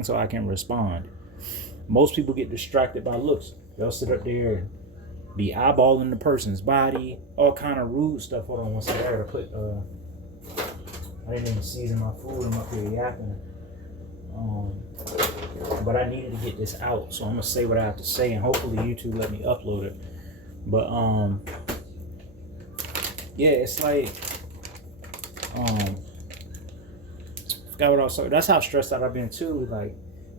thing so I can respond. Most people get distracted by looks. They'll sit up there and be eyeballing the person's body, all kind of rude stuff. Hold on one second. I gotta put I didn't even season my food. I'm up here yapping. But I needed to get this out, so I'm gonna say what I have to say, and hopefully YouTube let me upload it. But yeah, it's like forgot what I was talking. That's how stressed out I've been too. Like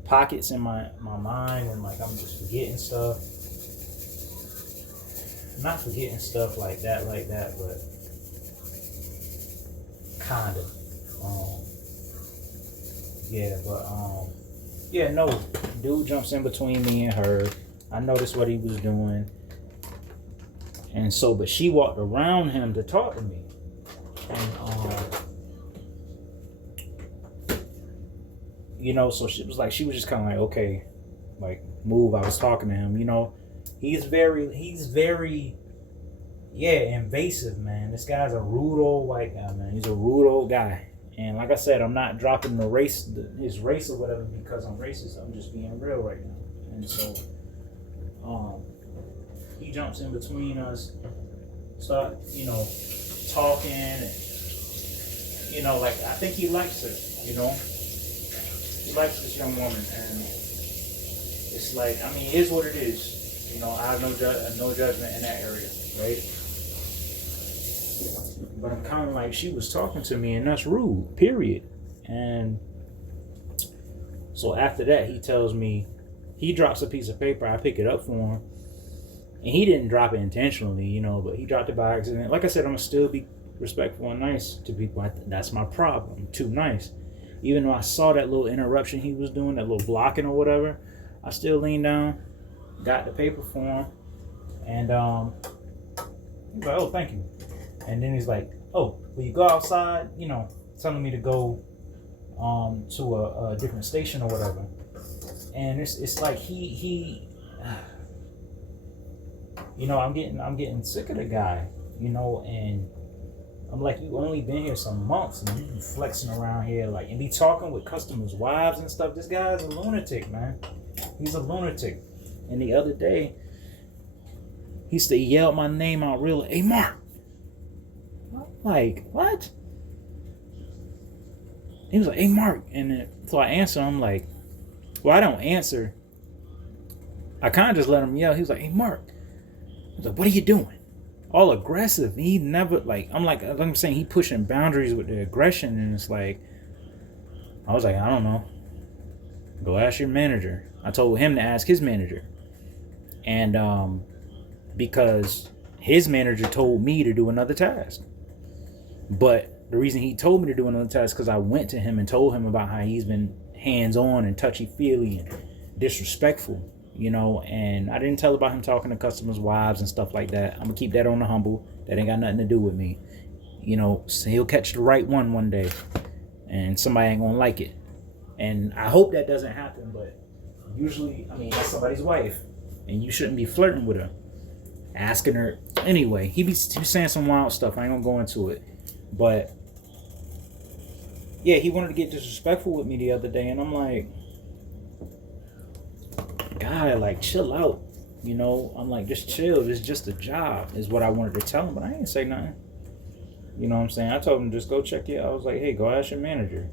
pockets in my mind, and like I'm just forgetting stuff. Not forgetting stuff like that, but kind of. Yeah, no, dude jumps in between me and her. I noticed what he was doing. And so, but she walked around him to talk to me. And, you know, so she was just kind of like, okay, like, move. I was talking to him, you know. He's very, yeah, invasive, man. This guy's a rude old white guy, man. He's a rude old guy. And like I said, I'm not dropping his race or whatever because I'm racist. I'm just being real right now. And so, he jumps in between us, start, you know, talking, and, you know, like, I think he likes her, you know. He likes this young woman, and it's like, I mean, it is what it is. You know, I have no judgment in that area, right? But I'm kind of like, she was talking to me, and that's rude, period. And so after that, he tells me, he drops a piece of paper, I pick it up for him. And he didn't drop it intentionally, you know, but he dropped it by accident. Like I said, I'm going to still be respectful and nice to people. That's my problem. Too nice. Even though I saw that little interruption he was doing, that little blocking or whatever, I still leaned down, got the paper for him, and he's like, oh, thank you. And then he's like, oh, will you go outside? You know, telling me to go to a different station or whatever. And it's like he you know, I'm getting sick of the guy, you know, and I'm like, you only been here some months and you be flexing around here, like, and be talking with customers' wives and stuff. This guy's a lunatic, man. He's a lunatic. And the other day, he used to yell my name out real, hey, Mark. Like, what? He was like, hey, Mark. And then, so I answer, I'm like, well, I don't answer. I kind of just let him yell. He was like, hey, Mark. I was like, what are you doing? All aggressive. He never, like I'm saying, he pushing boundaries with the aggression. And it's like, I was like, I don't know. Go ask your manager. I told him to ask his manager. And because his manager told me to do another task. But the reason he told me to do another task because I went to him and told him about how he's been hands-on and touchy-feely and disrespectful, you know, and I didn't tell about him talking to customers' wives and stuff like that. I'm gonna keep that on the humble. That ain't got nothing to do with me. You know, so he'll catch the right one day and somebody ain't gonna like it. And I hope that doesn't happen, but usually, I mean, that's somebody's wife and you shouldn't be flirting with her. Asking her. Anyway, he be saying some wild stuff. I ain't gonna go into it. But yeah, he wanted to get disrespectful with me the other day, and I'm like, guy, like, chill out. You know, I'm like, just chill. It's just a job, is what I wanted to tell him, but I ain't say nothing. You know what I'm saying? I told him, just go check it. I was like, hey, go ask your manager.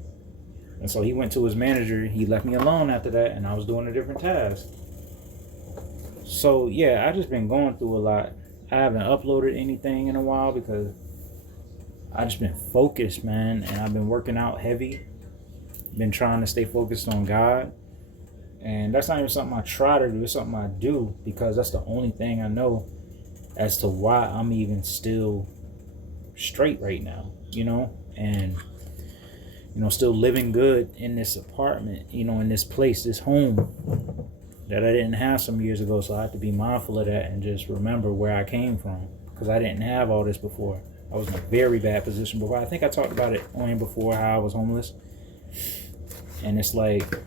And so he went to his manager. He left me alone after that, and I was doing a different task. So yeah, I just been going through a lot. I haven't uploaded anything in a while because I just been focused, man, and I've been working out heavy. Been trying to stay focused on God. And that's not even something I try to do. It's something I do because that's the only thing I know as to why I'm even still straight right now, you know? And, you know, still living good in this apartment, you know, in this place, this home that I didn't have some years ago. So I have to be mindful of that and just remember where I came from because I didn't have all this before. I was in a very bad position before. I think I talked about it on here before, how I was homeless. And it's like,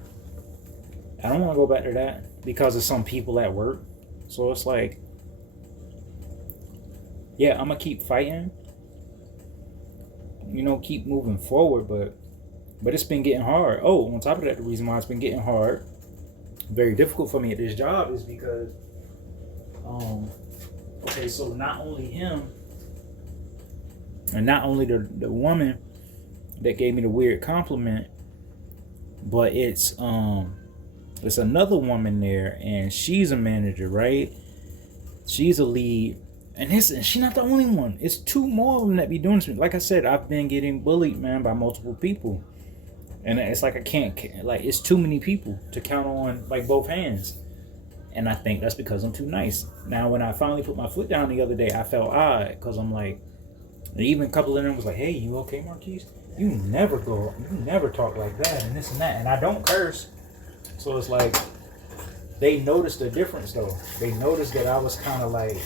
I don't want to go back to that because of some people at work. So it's like, yeah, I'm going to keep fighting. You know, keep moving forward. But But it's been getting hard. Oh, on top of that, the reason why it's been getting hard, very difficult for me at this job, is because, okay, so not only him, and not only the woman that gave me the weird compliment, but it's another woman there, and she's a manager, right? She's a lead, and she's not the only one. It's two more of them that be doing this. Like I said, I've been getting bullied, man, by multiple people, and it's like I can't, like, it's too many people to count on, like, both hands. And I think that's because I'm too nice. Now, when I finally put my foot down the other day, I felt odd, because I'm like, and even a couple of them was like, "Hey, you okay, Marquise? You never talk like that, and this and that." And I don't curse. So it's like, they noticed the difference, though. They noticed that I was kind of like,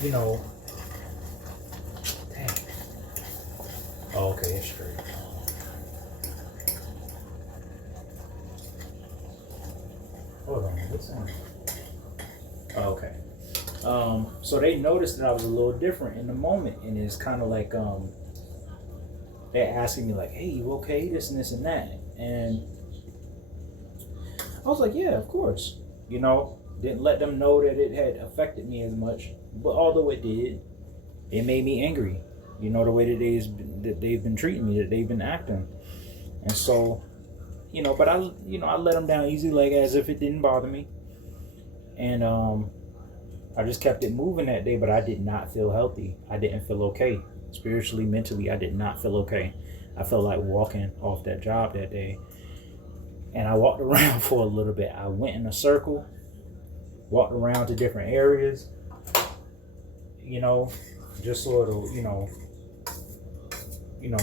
you know, dang. Oh, okay, it's straight. Hold on, what's that? Oh, okay. So they noticed that I was a little different in the moment, and it's kind of like, they're asking me like, "Hey, you okay? This and this and that," and I was like, "Yeah, of course." You know, didn't let them know that it had affected me as much, but although it did, it made me angry. You know, the way that they've been treating me, that they've been acting, and so, you know, but I let them down easy, like as if it didn't bother me, and I just kept it moving that day. But I did not feel healthy. I didn't feel okay. Spiritually, mentally, I did not feel okay. I felt like walking off that job that day. And I walked around for a little bit. I went in a circle, walked around to different areas, you know, just so it'll,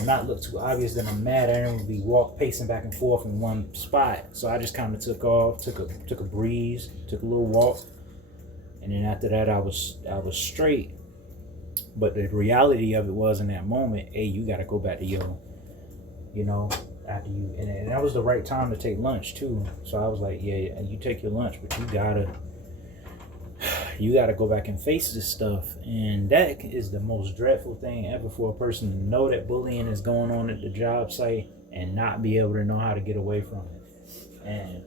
not look too obvious that I'm mad. I didn't be pacing back and forth in one spot. So I just kind of took off, took a breeze, took a little walk. And then after that, I was straight. But the reality of it was, in that moment, hey, you got to go back to after you, and that was the right time to take lunch too. So I was like, yeah, you take your lunch, but you gotta go back and face this stuff. And that is the most dreadful thing ever, for a person to know that bullying is going on at the job site and not be able to know how to get away from it. And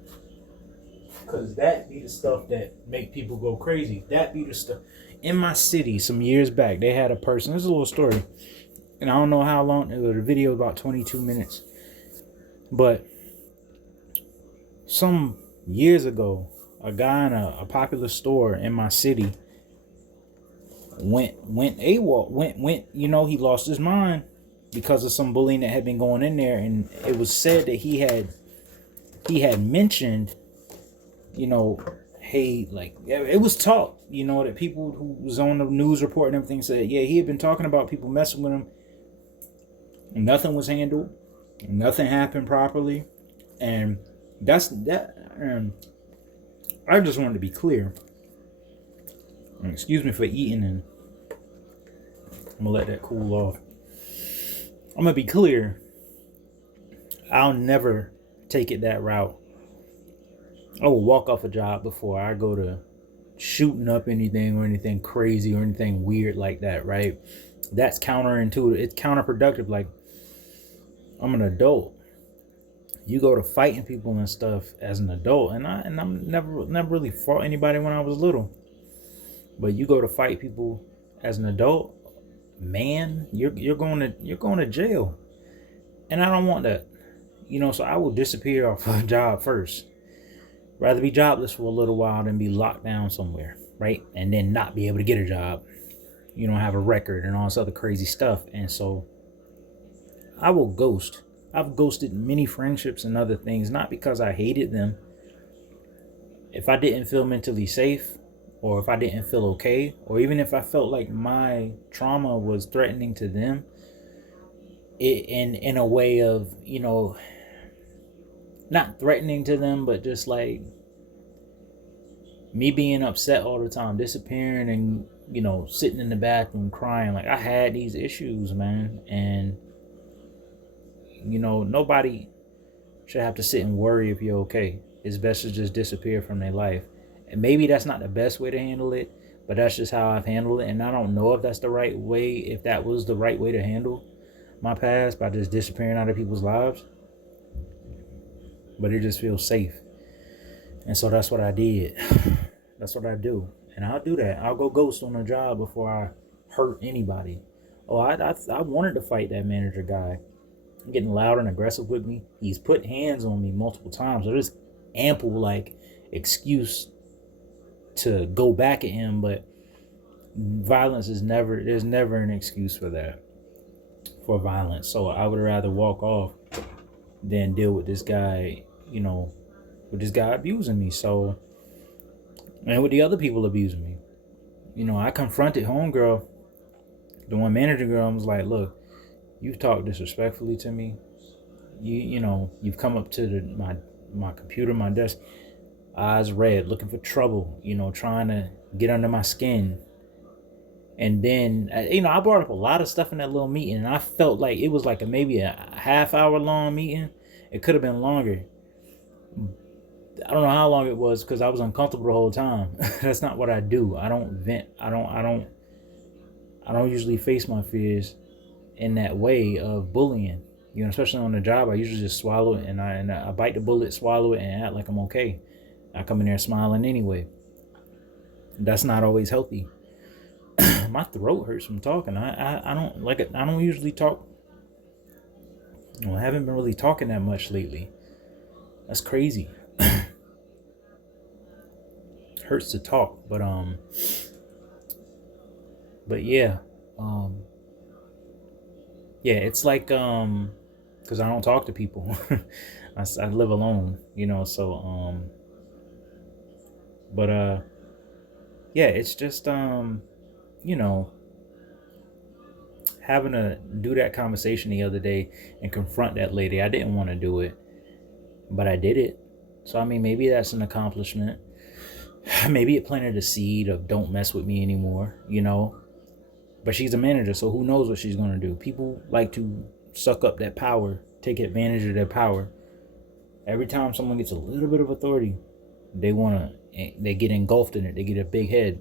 because that be the stuff that make people go crazy. That be the stuff. In my city, some years back, they had a person. This is a little story, and I don't know how long. It was a video about 22 minutes, but some years ago, a guy in a popular store in my city went AWOL. He lost his mind because of some bullying that had been going in there, and it was said that he had mentioned, hey, like, it was talk, that people who was on the news report and everything said, yeah, he had been talking about people messing with him, and nothing was handled, nothing happened properly, and that's that. I just wanted to be clear. Excuse me for eating, and I'm gonna let that cool off. I'm gonna be clear. I'll never take it that route. I will walk off a job before I go to shooting up anything or anything crazy or anything weird like that, right? That's counterintuitive. It's counterproductive. Like, I'm an adult. You go to fighting people and stuff as an adult, and I'm never really fought anybody when I was little. But you go to fight people as an adult, man, you're going to jail, and I don't want that. So I will disappear off a job first. Rather be jobless for a little while than be locked down somewhere, right? And then not be able to get a job. You don't have a record and all this other crazy stuff. And so I will ghost. I've ghosted many friendships and other things, not because I hated them. If I didn't feel mentally safe, or if I didn't feel okay, or even if I felt like my trauma was threatening to them, in a way of, not threatening to them, but just like me being upset all the time, disappearing, and sitting in the bathroom crying. Like, I had these issues, man, and nobody should have to sit and worry if you're okay. It's best to just disappear from their life. And maybe that's not the best way to handle it, but that's just how I've handled it. And I don't know if that's the right way, if that was the right way to handle my past, by just disappearing out of people's lives. but it just feels safe. And so that's what I did. That's what I do. And I'll do that. I'll go ghost on a job before I hurt anybody. Oh, I wanted to fight that manager guy. Getting loud and aggressive with me. He's put hands on me multiple times. So there's ample like excuse to go back at him, but violence is never, there's never an excuse for that, for violence. So I would rather walk off than deal with this guy, with this guy abusing me. So, and with the other people abusing me, I confronted homegirl, the one manager girl. I was like, look, you've talked disrespectfully to me. You've come up to my computer, my desk, eyes red, looking for trouble, trying to get under my skin. And then, I brought up a lot of stuff in that little meeting, and I felt like it was like maybe a half-hour long meeting. It could have been longer. I don't know how long it was because I was uncomfortable the whole time. That's not what I do. I don't vent. I don't usually face my fears in that way of bullying. Especially on the job, I usually just swallow it, and I bite the bullet, swallow it, and act like I'm okay. I come in there smiling anyway. That's not always healthy. My throat hurts from talking. I don't like it. I don't usually talk. I haven't been really talking that much lately. That's crazy. Hurts to talk, but yeah, it's like because I don't talk to people. I live alone, so but yeah, it's just having to do that conversation the other day and confront that lady. I didn't want to do it, but I did it. So I mean, maybe that's an accomplishment. Maybe it planted a seed of don't mess with me anymore, But she's a manager, so who knows what she's going to do. People like to suck up that power, take advantage of their power. Every time someone gets a little bit of authority, they get engulfed in it. They get a big head.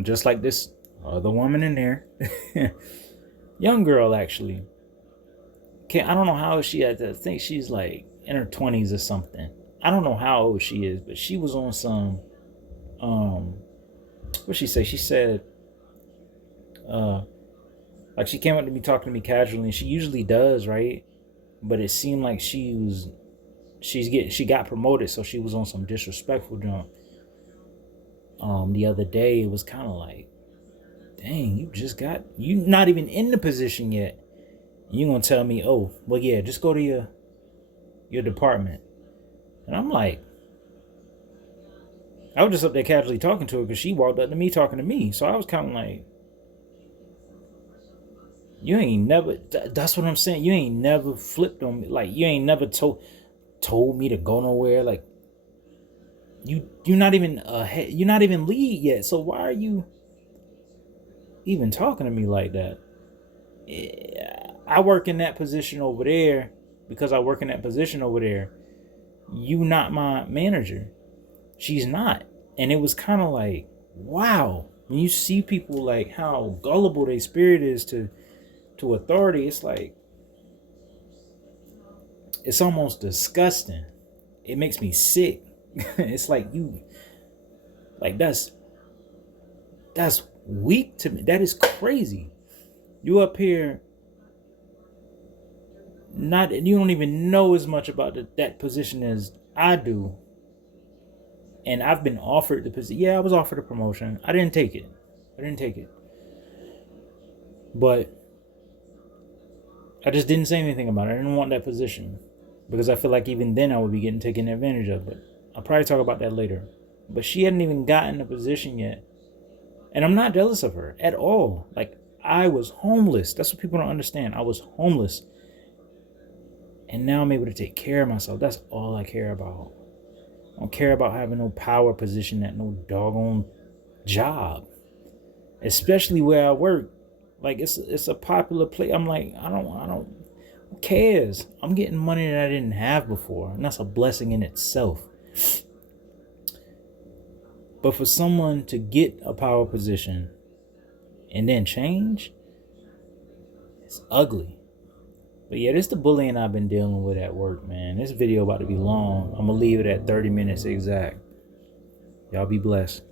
Just like this other woman in there. Young girl, actually. I don't know how old she is. I think she's like in her 20s or something. I don't know how old she is, but she was on some, what'd she say? She said, like she came up to me talking to me casually, and she usually does, right? But it seemed like she got promoted, so she was on some disrespectful junk. The other day, it was kind of like, dang, you not even in the position yet. You gonna tell me, oh, well, yeah, just go to your department. And I'm like, I was just up there casually talking to her because she walked up to me talking to me. So I was kind of like, you ain't never, that's what I'm saying. You ain't never flipped on me. Like, you ain't never told me to go nowhere. Like, you're not even lead yet. So why are you even talking to me like that? I work in that position over there because I work in that position over there. You not my manager. She's not. And it was kind of like, wow. When you see people like how gullible their spirit is to authority, it's like, it's almost disgusting. It makes me sick. It's like that's weak to me. That is crazy. You up here, you don't even know as much about that position as I do. And I've been offered the position. Yeah, I was offered a promotion. I didn't take it. But I just didn't say anything about it. I didn't want that position because I feel like even then I would be getting taken advantage of. But I'll probably talk about that later. But she hadn't even gotten the position yet. And I'm not jealous of her at all. Like, I was homeless. That's what people don't understand. I was homeless. And now I'm able to take care of myself. That's all I care about. I don't care about having no power position at no doggone job. Especially where I work. Like, it's a popular place. I'm like, I don't, who cares? I'm getting money that I didn't have before. And that's a blessing in itself. But for someone to get a power position and then change, it's ugly. But yeah, this the bullying I've been dealing with at work, man. This video about to be long. I'm gonna leave it at 30 minutes exact. Y'all be blessed.